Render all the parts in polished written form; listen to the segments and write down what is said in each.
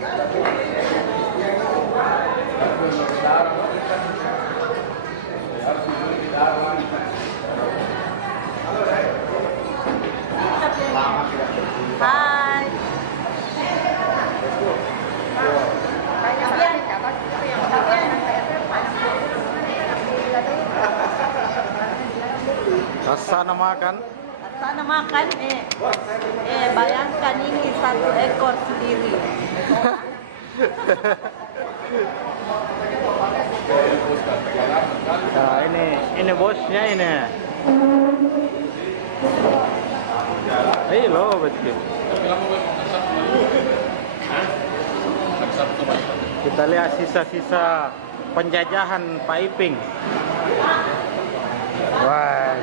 Hai. Sana makan. Sana makan bayangkan ini satu ekor sendiri. Nah, ini bosnya ini. Ayo loh betul. Kita lihat sisa-sisa penjajahan Pak Iping. Wah,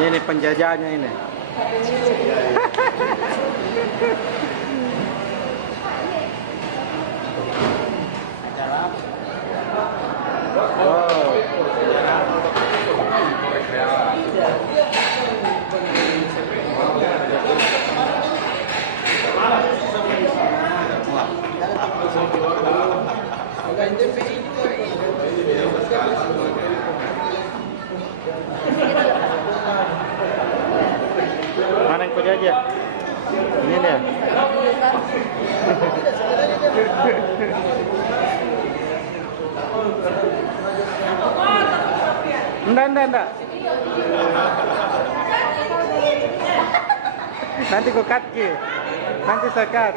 ini penjajahannya ini. Wow. Mana yang penjajah? Ini dia. Enggak. Nanti ku cut ki. Nanti saya cut.